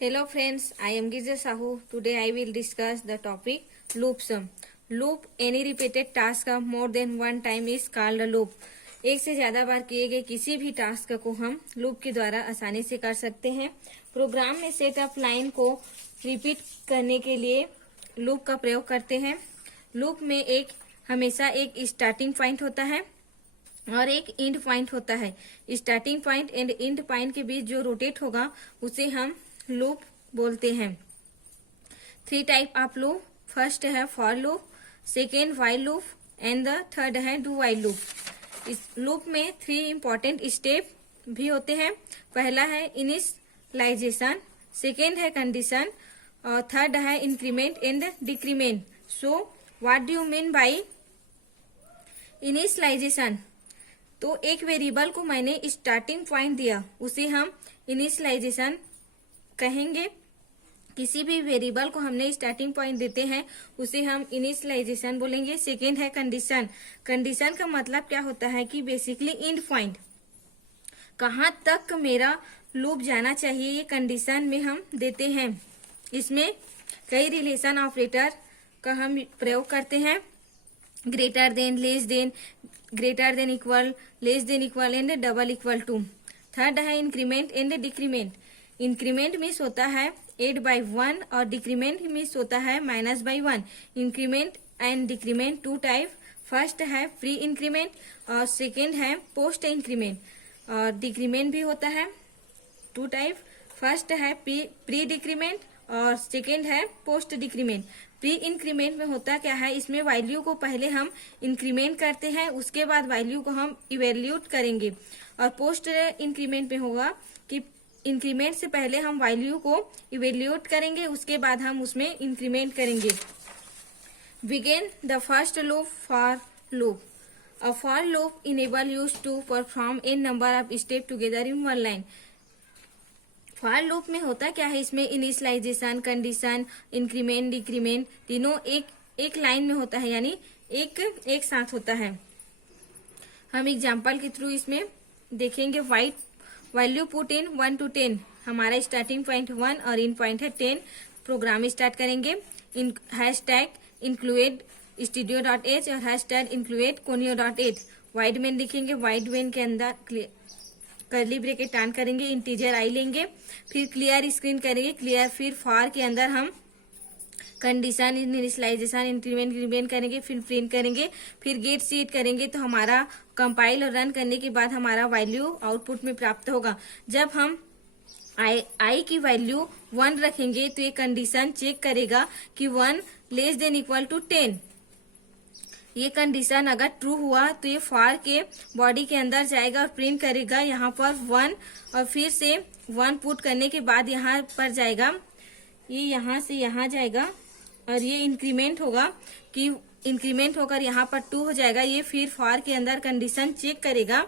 Hello friends, I am Giza Sahu. Today I will discuss the topic loop sum. Loop any repeated task of more than one time is called a loop. एक से ज्यादा बार किए गए किसी भी task को हम loop के द्वारा आसानी से कर सकते हैं। प्रोग्राम में सेट अप लाइन को रिपीट करने के लिए लूप का प्रयोग करते हैं। लूप में हमेशा एक स्टार्टिंग पॉइंट होता है और एक एंड पॉइंट होता है। Starting point and and point के बीच जो रोटेट होगा उसे हम लूप बोलते हैं। 3 टाइप ऑफ लूप, फर्स्ट है for loop, second while loop and the third है डू व्हाइल लूप। इस लूप में 3 इंपॉर्टेंट स्टेप भी होते हैं। पहला है इनिशियलाइजेशन, सेकेंड है कंडीशन और थर्ड है increment and decrement. So what do you mean by initialisation? तो एक वेरिएबल को मैंने स्टार्टिंग पॉइंट दिया, उसे हम इनिशियलाइजेशन कहेंगे। किसी भी वेरिएबल को हमने स्टार्टिंग पॉइंट देते हैं उसे हम इनिशियलाइजेशन बोलेंगे। सेकेंड है कंडीशन। कंडीशन का मतलब क्या होता है कि बेसिकली एंड पॉइंट, कहाँ तक मेरा लूप जाना चाहिए, ये कंडीशन में हम देते हैं। इसमें कई रिलेशन ऑपरेटर का हम प्रयोग करते हैं, greater than, less than, greater than equal, less than equal and double equal to. Third है increment and decrement. Increment means होता है 8/1 और डिक्रीमेंट मीन्स होता है -/1। Increment and decrement 2 type, first है प्री इंक्रीमेंट और सेकेंड है पोस्ट इंक्रीमेंट। और डिक्रीमेंट भी होता है 2 टाइप, फर्स्ट है प्री डिक्रीमेंट और सेकेंड है पोस्ट डिक्रीमेंट। प्री इंक्रीमेंट में होता क्या है, इसमें वैल्यू को पहले हम इंक्रीमेंट करते हैं, उसके बाद वैल्यू को हम इवेल्यूट करेंगे। और पोस्ट इंक्रीमेंट में होगा कि इंक्रीमेंट से पहले हम वैल्यू को इवेल्यूट करेंगे, उसके बाद हम उसमें इंक्रीमेंट करेंगे। Begin the first loop for loop. A for loop enable use to perform an number of step together in one line. For loop में होता क्या है, इसमें इनिशियलाइजेशन, कंडीशन, इंक्रीमेंट, डिक्रीमेंट तीनों एक लाइन में होता है, यानी एक साथ होता है। हम एग्जाम्पल के थ्रू इसमें देखेंगे। वैल्यू पुट इन 1 to 10, हमारा स्टार्टिंग पॉइंट 1 और इन पॉइंट है 10। प्रोग्राम स्टार्ट करेंगे। हैशटैग इंक्लूड studio.h और hashtag include conio.h। Wide main लिखेंगे, वाइड मेन के अंदर कर्ली ब्रैकेट ऑन करेंगे, इंटीजर आई लेंगे, फिर क्लियर स्क्रीन करेंगे, क्लियर, फिर फॉर के अंदर हम कंडीशन, इनिशियलाइजेशन, इंक्रीमेंट करेंगे, फिर प्रिंट करेंगे, फिर गेट सीट करेंगे। तो हमारा कंपाइल और रन करने के बाद हमारा वैल्यू आउटपुट में प्राप्त होगा। जब हम आई की वैल्यू 1 रखेंगे तो ये कंडीशन चेक करेगा कि 1 लेस देन इक्वल टू 10। ये कंडीशन अगर ट्रू हुआ तो ये फॉर के बॉडी के अंदर जाएगा और प्रिंट करेगा यहाँ पर 1, और फिर से 1 पुट करने के बाद यहाँ पर जाएगा, ये यहाँ से यहाँ जाएगा और ये इंक्रीमेंट होगा कि इंक्रीमेंट होकर यहाँ पर 2 हो जाएगा। ये फिर फॉर के अंदर कंडीशन चेक करेगा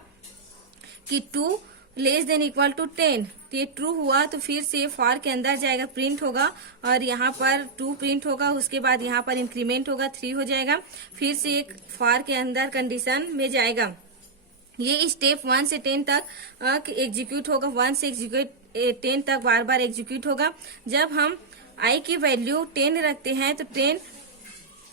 कि 2 लेस देन इक्वल टू 10। तो ये ट्रू हुआ तो फिर से फॉर के अंदर जाएगा, प्रिंट होगा और यहाँ पर 2 प्रिंट होगा, उसके बाद यहाँ पर इंक्रीमेंट होगा, 3 हो जाएगा, फिर से एक फॉर के अंदर कंडीशन में जाएगा। ये स्टेप 1 से 10 तक एग्जीक्यूट होगा, 1 से 10 तक बार बार एग्जीक्यूट होगा। जब हम आई की वैल्यू 10 रखते हैं तो 10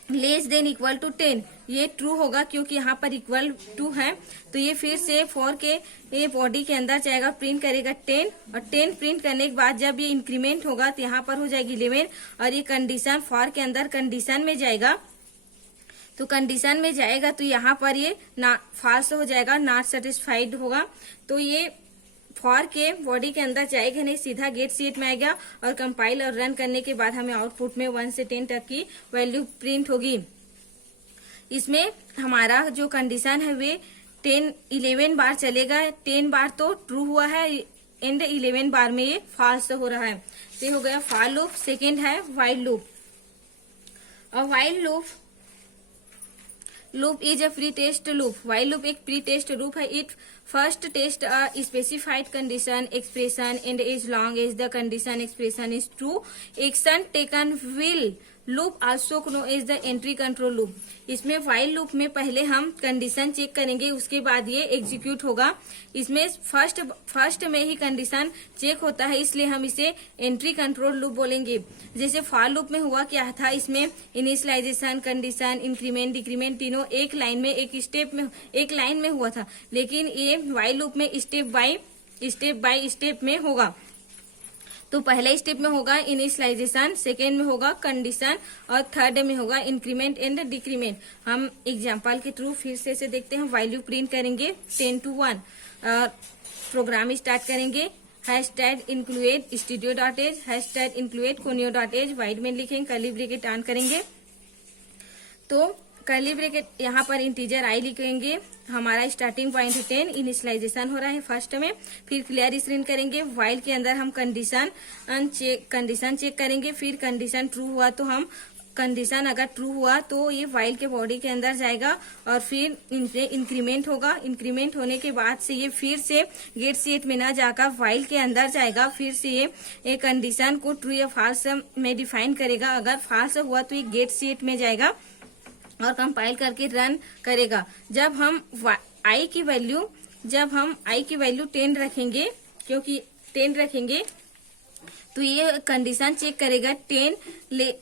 लेस देन इक्वल टू 10, ये ट्रू होगा क्योंकि यहाँ पर इक्वल टू है। तो ये फिर से 4 के ये बॉडी के अंदर जाएगा, प्रिंट करेगा 10, और 10 प्रिंट करने के बाद जब ये इंक्रीमेंट होगा तो यहाँ पर हो जाएगी 11, और ये कंडीशन फॉर के अंदर कंडीशन में जाएगा। तो कंडीशन में जाएगा तो यहाँ पर ये फॉल्स हो जाएगा, नॉट सेटिस्फाइड होगा। तो ये फॉर के बॉडी के अंदर जाएगा नहीं, सीधा गेट सीट में आएगा और कंपाइल और रन करने के बाद हमें आउटपुट में 1 से 10 तक की वैल्यू प्रिंट होगी। इसमें हमारा जो कंडीशन है वे 11 बार चलेगा। 10 बार तो ट्रू हुआ है एंड 11 बार में ये फॉल्स हो रहा है। तो ये हो गया फॉर लूप। सेकेंड है व्हाइल लूप। और while loop is a pre test loop. While loop एक प्री टेस्ट लूप है। It first test a specified condition expression and as long as the condition expression is true, action taken will loop also no is the entry control loop. इसमें while loop में पहले हम condition check करेंगे, उसके बाद ये execute होगा। इसमें फर्स्ट में ही कंडीशन चेक होता है, इसलिए हम इसे एंट्री कंट्रोल लूप बोलेंगे। जैसे फॉर लूप में हुआ क्या था, इसमें इनिशियलाइजेशन, कंडीशन, इंक्रीमेंट, डिक्रीमेंट तीनों एक लाइन में एक लाइन में हुआ था, लेकिन ये व्हाइल लूप में स्टेप बाय स्टेप में होगा। तो पहले स्टेप में होगा इनिशियलाइजेशन, सेकेंड में होगा कंडीशन और थर्ड में होगा इंक्रीमेंट एंड डिक्रीमेंट। हम एग्जांपल के थ्रू फिर से देखते हैं। वैल्यू प्रिंट करेंगे 10 to 1, प्रोग्राम स्टार्ट करेंगे। #include studio.h, #include conio.h, wide में लिखेंगे, कर्ली ब्रैकेट ऑन करेंगे। तो कर्ली ब्रैकेट यहाँ पर इंटीजर आई लिखेंगे। हमारा स्टार्टिंग पॉइंट 10, इनिशियलाइजेशन हो रहा है फर्स्ट में। फिर क्लियर स्क्रीन करेंगे। व्हाइल के अंदर हम कंडीशन चेक करेंगे। फिर कंडीशन ट्रू हुआ तो हम कंडीशन अगर ट्रू हुआ तो ये व्हाइल के बॉडी के अंदर जाएगा और फिर इंक्रीमेंट होगा। इंक्रीमेंट होने के बाद से ये फिर से गेट सेट में ना जाकर व्हाइल के अंदर जाएगा। फिर से ये कंडीशन को ट्रू या फॉल्स में डिफाइन करेगा। अगर फॉल्स हुआ तो ये गेट सेट में जाएगा और कंपाइल करके रन करेगा। जब हम आई की वैल्यू 10 रखेंगे, क्योंकि 10 रखेंगे तो ये कंडीशन चेक करेगा 10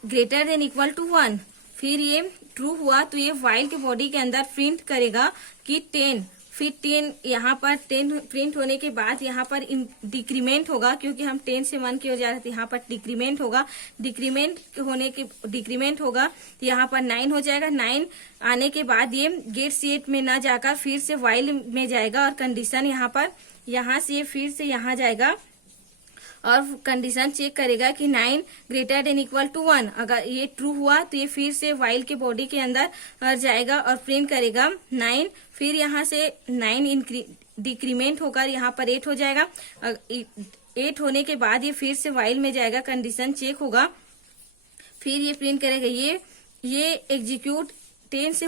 ग्रेटर देन इक्वल टू 1। फिर ये ट्रू हुआ तो ये व्हाइल के बॉडी के अंदर प्रिंट करेगा कि 10। फिर 10 यहाँ पर 10 प्रिंट होने के बाद यहाँ पर डिक्रीमेंट होगा, क्योंकि हम 10 से 1 की हो जा रहे थे। यहाँ पर डिक्रीमेंट होगा। डिक्रीमेंट होगा तो यहाँ पर 9 हो जाएगा। 9 आने के बाद ये गेट सेट में ना जाकर फिर से व्हाइल में जाएगा और कंडीशन यहाँ से फिर से यहाँ जाएगा और कंडीशन चेक करेगा कि 9 ग्रेटर देन इक्वल टू 1। अगर ये ट्रू हुआ तो ये फिर से व्हाइल के बॉडी के अंदर जाएगा और प्रिंट करेगा 9। फिर यहाँ से 9 डिक्रीमेंट होकर यहाँ पर 8 हो जाएगा। 8 होने के बाद ये फिर से व्हाइल में जाएगा, कंडीशन चेक होगा, फिर ये प्रिंट करेगा। ये एग्जीक्यूट 10 से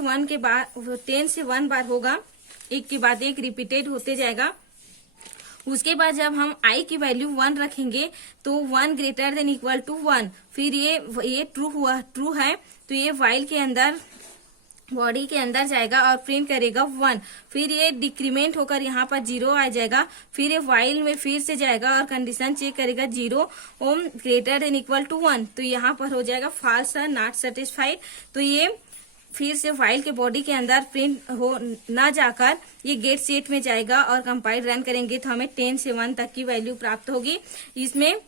1 बार होगा, एक के बाद एक रिपीटेड होते जाएगा। उसके बाद जब हम आई की वैल्यू 1 रखेंगे तो 1 ग्रेटर देन इक्वल टू 1। फिर ये ट्रू है तो ये व्हाइल के अंदर बॉडी के अंदर जाएगा और प्रिंट करेगा 1। फिर ये डिक्रीमेंट होकर यहाँ पर 0 आ जाएगा। फिर ये व्हाइल में फिर से जाएगा और कंडीशन चेक करेगा 0 ग्रेटर देन इक्वल टू 1। तो यहाँ पर हो जाएगा फॉल्स, नॉट सेटिस्फाइड। तो ये फिर से व्हाइल के बॉडी के अंदर प्रिंट हो ना जाकर ये गेट सेट में जाएगा और कंपाइल रन करेंगे तो हमें 10 से 1 तक की वैल्यू प्राप्त होगी। इसमें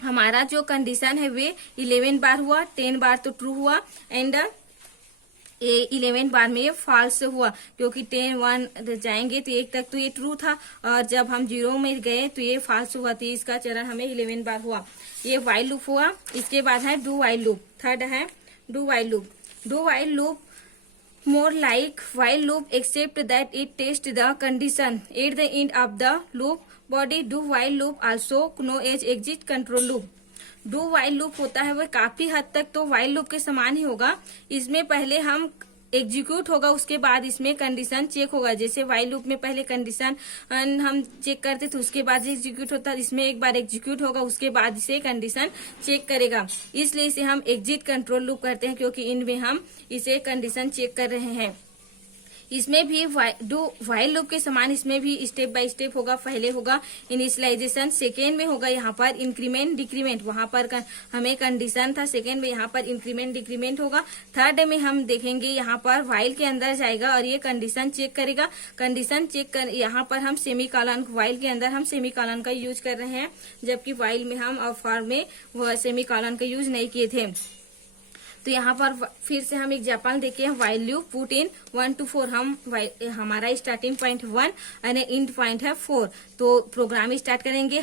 हमारा जो कंडीशन है वे 11 बार हुआ, 10 बार तो ट्रू हुआ एंड 11 बार में ये फॉल्स हुआ, क्योंकि 10 1 जाएंगे तो 1 तक तो ये ट्रू था और जब हम 0 में गए तो ये फॉल्स हुआ। तो इसका चरण हमें 11 बार हुआ। ये व्हाइल लूप हुआ। इसके बाद है डू व्हाइल लूप। थर्ड है do while loop. Do while loop more like while loop except that it tests the condition at the end of the loop body. Do while loop also known as exit control loop. Do while loop होता है वह काफी हद तक तो while loop के समान ही होगा। इसमें पहले हम एग्जीक्यूट होगा, उसके बाद इसमें कंडीशन चेक होगा। जैसे व्हाइल लूप में पहले कंडीशन हम चेक करते थे, उसके बाद एग्जीक्यूट होता है। इसमें एक बार एग्जीक्यूट होगा, उसके बाद इसे कंडीशन चेक करेगा। इसलिए इसे हम एग्जिट कंट्रोल लूप करते हैं, क्योंकि इनमें हम इसे कंडीशन चेक कर रहे हैं। इसमें भी व्हाइल लूप के समान इसमें भी स्टेप बाय स्टेप होगा। पहले होगा इनिशियलाइजेशन, सेकेंड में होगा यहाँ पर इंक्रीमेंट डिक्रीमेंट। वहां पर हमें कंडीशन था, सेकेंड में यहाँ पर इंक्रीमेंट डिक्रीमेंट होगा। थर्ड में हम देखेंगे यहाँ पर व्हाइल के अंदर जाएगा और ये कंडीशन चेक करेगा। कंडीशन चेक कर यहाँ पर हम सेमी कॉलन, व्हाइल के अंदर हम सेमी कॉलन का यूज कर रहे हैं, जबकि व्हाइल में हम और फॉर में सेमी कॉलन का यूज नहीं किए थे। तो यहाँ पर फिर से हम एग्जाम्पल देखे, while loop put in 1 to 4। हमारा स्टार्टिंग पॉइंट 1 और एंड पॉइंट है 4। तो प्रोग्राम स्टार्ट करेंगे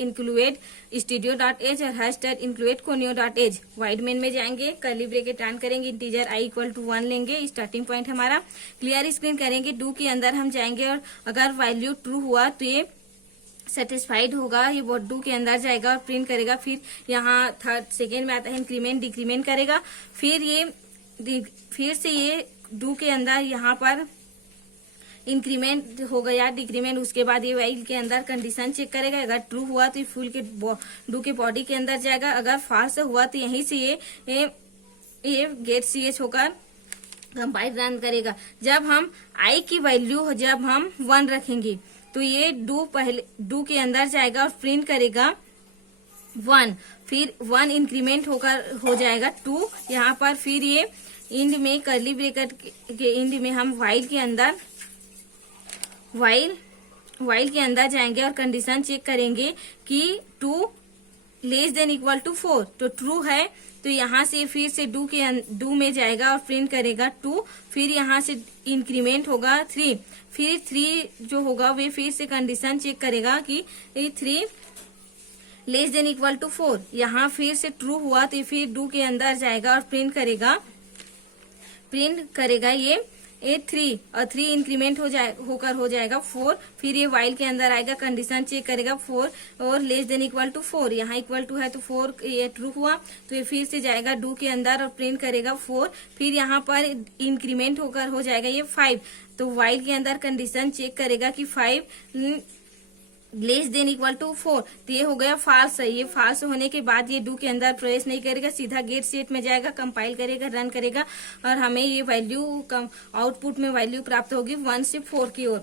#include studio.h और #include conio.h। वाइड मेन में जाएंगे, कर्ली ब्रैकेट ऑन करेंगे, इंटीजर i इक्वल टू 1 लेंगे। स्टार्टिंग पॉइंट हमारा क्लियर स्क्रीन करेंगे। डू के अंदर हम जाएंगे और अगर वैल्यू ट्रू हुआ तो ये सेटिस्फाइड होगा, ये डू के अंदर जाएगा और प्रिंट करेगा। फिर यहाँ सेकेंड में आता है इंक्रीमेंट डिक्रीमेंट करेगा। फिर से ये डू के अंदर यहाँ पर इंक्रीमेंट हो गया, डिक्रीमेंट। उसके बाद ये व्हाइल के अंदर कंडीशन चेक करेगा। अगर ट्रू हुआ तो फुल के डू के बॉडी के अंदर जाएगा। अगर फॉल्स हुआ तो यहीं से ये ये गेट CH होकर कंपाइल रन करेगा। जब हम आई की वैल्यू जब हम 1 रखेंगे तो ये डू के अंदर जाएगा और प्रिंट करेगा 1, फिर 1 इंक्रीमेंट होकर हो जाएगा 2 यहाँ पर। फिर ये इंड में कर्ली ब्रैकेट के इंड में हम वाइल के अंदर जाएंगे और कंडीशन चेक करेंगे कि 2 लेस देन इक्वल टू 4 तो ट्रू है। तो यहाँ से फिर से डू में जाएगा और प्रिंट करेगा 2, फिर यहाँ से इंक्रीमेंट होगा 3, फिर 3 जो होगा वे फिर से कंडीशन चेक करेगा कि 3 लेस देन इक्वल टू 4। यहाँ फिर से ट्रू हुआ तो फिर डू के अंदर जाएगा और प्रिंट करेगा ये 3 और 3 इंक्रीमेंट होकर हो जाएगा 4, फिर ये वाइल के अंदर आएगा, कंडीशन चेक करेगा 4 और लेस देन इक्वल टू 4। यहाँ इक्वल टू है तो 4 ये ट्रू हुआ तो ये फिर से जाएगा डू के अंदर और प्रिंट करेगा 4, फिर यहाँ पर इंक्रीमेंट होकर हो जाएगा ये 5। तो वाइल के अंदर कंडीशन चेक करेगा कि 5 लेस देन इक्वल टू 4 तो ये हो गया फॉल्स है। ये फॉल्स होने के बाद ये डू के अंदर प्रवेश नहीं करेगा, सीधा गेट सेट में जाएगा, कंपाइल करेगा, रन करेगा और हमें ये वैल्यू आउटपुट में वैल्यू प्राप्त होगी 1 से 4 की ओर।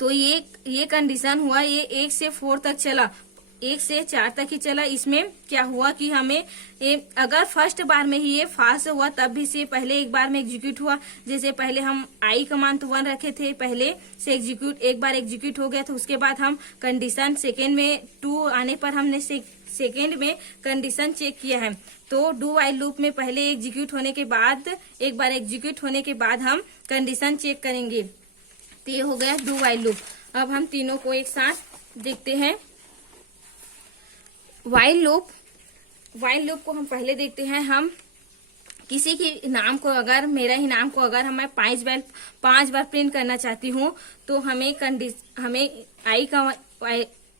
तो ये कंडीशन हुआ, ये 1 से 4 तक चला, 1 से 4 तक ही चला। इसमें क्या हुआ कि हमें अगर फर्स्ट बार में ही ये फॉल्स हुआ तब भी से पहले एक बार में एग्जीक्यूट हुआ। जैसे पहले हम आई का मान तो 1 रखे थे, पहले से एक बार एग्जीक्यूट हो गया तो उसके बाद हम कंडीशन सेकेंड में 2 आने पर हमने सेकेंड में कंडीशन चेक किया है। तो डू वाइल लूप में पहले एग्जीक्यूट होने के बाद एक बार एग्जीक्यूट होने के बाद हम कंडीशन चेक करेंगे। तो ये हो गया डू वाइल लूप। अब हम तीनों को एक साथ देखते हैं। वाइल लूप को हम पहले देखते हैं। हम किसी की नाम को अगर मेरा ही नाम को अगर मैं 5 बार प्रिंट करना चाहती हूँ तो हमें आई का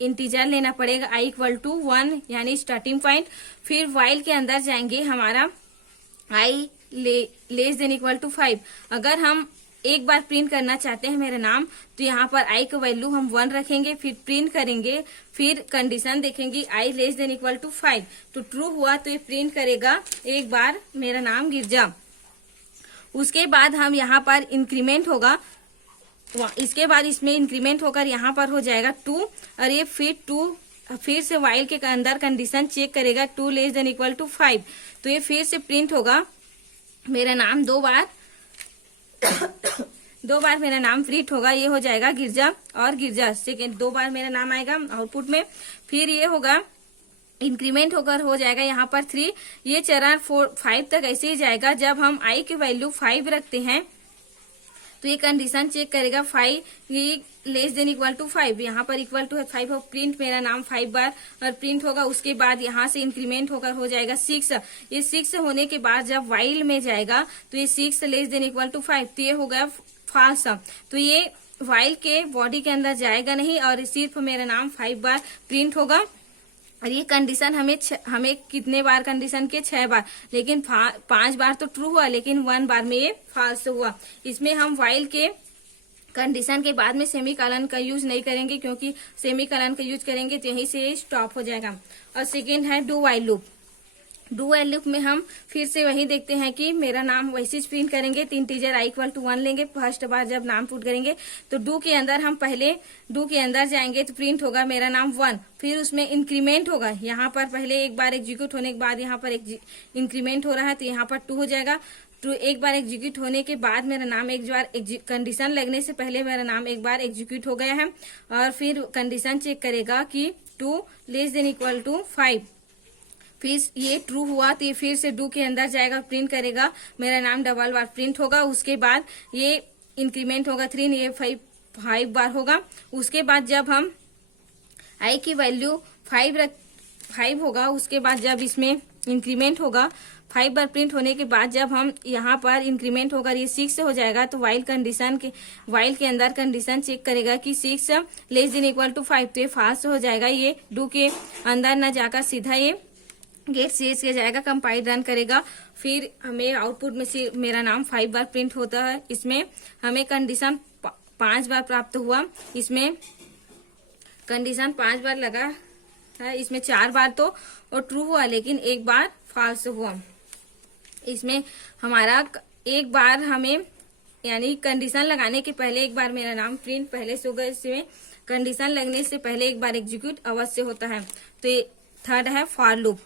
इंटीजर लेना पड़ेगा, आई इक्वल टू 1 यानी स्टार्टिंग पॉइंट। फिर वाइल के अंदर जाएंगे, हमारा आई लेस देन इक्वल टू 5। अगर हम एक बार प्रिंट करना चाहते हैं मेरा नाम तो यहाँ पर आई का वैल्यू हम 1 रखेंगे, फिर प्रिंट करेंगे, फिर कंडीशन देखेंगे आई लेस देन इक्वल टू 5 तो ट्रू हुआ तो ये प्रिंट करेगा एक बार मेरा नाम गिरजा। उसके बाद हम यहाँ पर इंक्रीमेंट होगा, इसके बाद इसमें इंक्रीमेंट होकर यहाँ पर हो जाएगा 2 और ये फिर से वाइल के अंदर कंडीशन चेक करेगा 2 लेस देन इक्वल टू 5 तो ये फिर से प्रिंट होगा मेरा नाम 2 बार मेरा नाम प्रिंट होगा, ये हो जाएगा गिरजा और गिरजा। सेकेंड 2 बार मेरा नाम आएगा आउटपुट में। फिर ये होगा इंक्रीमेंट होकर हो जाएगा यहाँ पर 3, ये चरण 5 तक ऐसे ही जाएगा। जब हम आई की वैल्यू 5 रखते हैं तो ये कंडीशन चेक करेगा 5 लेस देन इक्वल टू 5, यहाँ पर इक्वल टू है 5 और प्रिंट मेरा नाम 5 बार और प्रिंट होगा। उसके बाद यहाँ से इंक्रीमेंट होकर हो जाएगा 6, ये 6 होने के बाद जब वाइल में जाएगा तो ये 6 लेस देन इक्वल टू 5 तो ये हो गया फॉल्स। तो ये वाइल के बॉडी के अंदर जाएगा नहीं और सिर्फ मेरा नाम 5 बार प्रिंट होगा। और ये कंडीशन हमें कितने बार कंडीशन के 6 बार, लेकिन 5 बार तो ट्रू हुआ लेकिन 1 बार में ये फॉल्स हुआ। इसमें हम वाइल के कंडीशन के बाद में सेमीकोलन का यूज नहीं करेंगे क्योंकि सेमीकोलन का यूज करेंगे तो यहीं से स्टॉप हो जाएगा। और सेकेंड है do while loop. Do while loop में हम फिर से वही देखते हैं कि मेरा नाम वैसे प्रिंट करेंगे, 3 इंटीजर आई इक्वल टू 1 लेंगे। फर्स्ट बार जब नाम पुट करेंगे तो डू के अंदर हम पहले डू के अंदर जाएंगे तो प्रिंट होगा मेरा नाम 1, फिर उसमें इंक्रीमेंट होगा। यहाँ पर पहले एक बार एग्जीक्यूट होने के बाद यहाँ पर इंक्रीमेंट हो रहा है तो यहाँ पर 2 हो जाएगा। तो एक बार एग्जीक्यूट होने के बाद मेरा नाम एक बार कंडीशन लगने से पहले मेरा नाम एक बार एग्जीक्यूट हो गया है और फिर कंडीशन चेक करेगा कि 2 लेस देन इक्वल टू 5, फिर ये ट्रू हुआ तो ये फिर से डू के अंदर जाएगा, प्रिंट करेगा मेरा नाम डबल बार प्रिंट होगा। उसके बाद ये इंक्रीमेंट होगा 3, ये 5 बार होगा। उसके बाद जब हम आई की वैल्यू 5 होगा, उसके बाद जब इसमें इंक्रीमेंट होगा 5 बार प्रिंट होने के बाद जब हम यहाँ पर इंक्रीमेंट होकर ये 6 हो जाएगा तो वाइल के अंदर कंडीशन चेक करेगा कि 6 लेस देन इक्वल टू 5 तो ये फास्ट हो जाएगा। ये डू के अंदर न जाकर सीधा ये गेट सीएच के जाएगा, कंपाइल रन करेगा। फिर हमें आउटपुट में से मेरा नाम 5 बार प्रिंट होता है। इसमें हमें कंडीशन 5 बार प्राप्त हुआ, इसमें कंडीशन 5 बार लगा है, इसमें 4 बार तो और ट्रू हुआ लेकिन 1 बार फॉल्स हुआ। इसमें हमारा एक बार हमें यानी कंडीशन लगाने के पहले एक बार मेरा नाम प्रिंट पहले से होगा। इसमें कंडीशन लगने से पहले एक बार एग्जीक्यूट अवश्य होता है। तो ये थर्ड है फॉर लूप।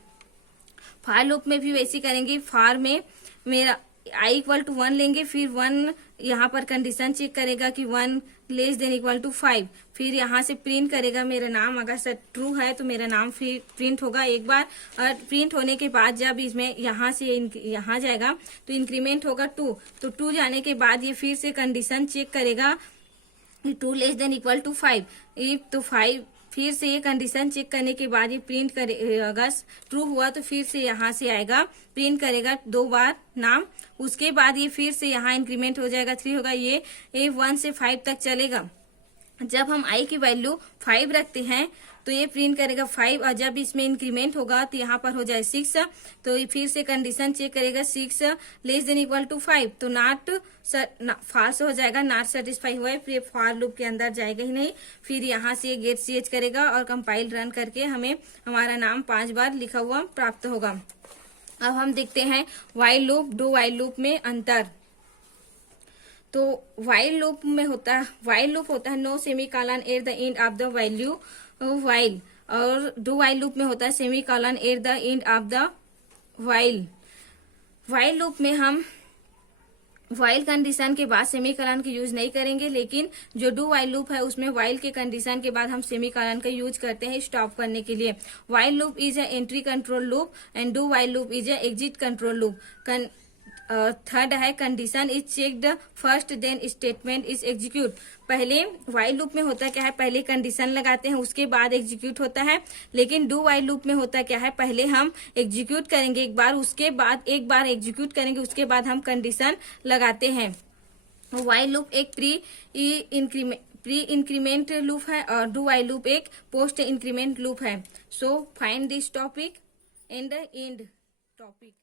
फॉर लूप में भी वैसे करेंगे। फॉर में मेरा आई इक्वल टू 1 लेंगे, फिर 1 यहाँ पर कंडीशन चेक करेगा कि 1 लेस देन इक्वल टू 5, फिर यहाँ से प्रिंट करेगा मेरा नाम। अगर सर ट्रू है तो मेरा नाम फिर प्रिंट होगा एक बार, और प्रिंट होने के बाद जब इसमें यहाँ से यहाँ जाएगा तो इंक्रीमेंट होगा 2। तो 2 जाने के बाद ये फिर से कंडीशन चेक करेगा 2 लेस देन इक्वल टू 5। तो 5 फिर से ये कंडीशन चेक करने के बाद ये प्रिंट करे, अगर ट्रू हुआ तो फिर से यहाँ से आएगा, प्रिंट करेगा 2 बार नाम। उसके बाद ये फिर से यहाँ इंक्रीमेंट हो जाएगा, 3 होगा। ये 1 से 5 तक चलेगा। जब हम आई की वैल्यू 5 रखते हैं तो ये प्रिंट करेगा 5, और जब इसमें इंक्रीमेंट होगा तो यहाँ पर हो जाए 6। तो ये फिर से कंडीशन चेक करेगा 6 लेस देन इक्वल टू 5, तो नॉट फॉल्स हो जाएगा, नॉट सेटिस्फाई हुआ है, फिर फॉर लूप के अंदर जाएगा ही नहीं। फिर यहाँ से ये गेट सीएच करेगा और कंपाइल रन करके हमें हमारा नाम 5 बार लिखा हुआ प्राप्त होगा। अब हम देखते हैं while loop do while loop में अंतर। तो व्हाइल लूप में होता है no semicolon at the end of the value while, और डू व्हाइल लूप में होता है semicolon at the end of the while. While loop में हम व्हाइल कंडीशन के बाद सेमी कॉलन का यूज नहीं करेंगे, लेकिन जो डू व्हाइल लूप है उसमें व्हाइल के कंडीशन के बाद हम सेमी कॉलन का यूज करते हैं स्टॉप करने के लिए। While loop is a entry control loop and do while loop is a exit control loop. Third है condition is checked first then statement is execute. पहले व्हाइल लूप में होता क्या है, पहले कंडीशन लगाते हैं उसके बाद एग्जीक्यूट होता है। लेकिन डू व्हाइल लूप में होता क्या है, पहले हम एग्जीक्यूट करेंगे एक बार, उसके बाद एक बार एग्जीक्यूट करेंगे, उसके बाद हम कंडीशन लगाते हैं। व्हाइल लूप एक प्री इंक्रीमेंट लूप है और डू व्हाइल लूप एक पोस्ट इंक्रीमेंट लूप है। So find this topic and the end topic.